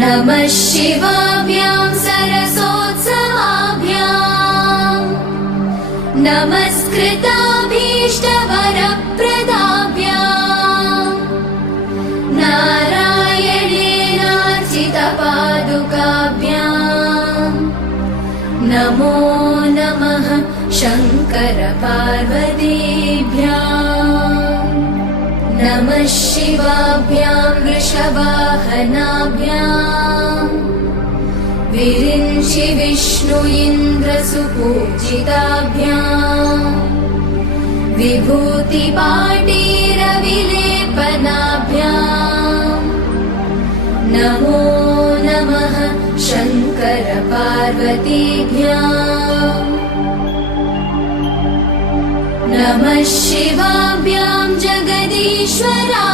नमः शिवाभ्यां सरसोत्सवाभ्याम् नमस्कृताभीष्टवरप्रदाभ्याम् नारायणेनार्चितपादुकाभ्याम् नमो नमः शङ्करपार्वतीभ्याम् नमः शिवाभ्यां वृषवाहनाभ्याम् विरिञ्चि विष्णु इन्द्रसुपूजिताभ्याम् विभूतिपाटीरविलेपनाभ्याम् नमो नमः शङ्करपार्वतीभ्याम् नमः शिवाभ्यां जगदीश्वरा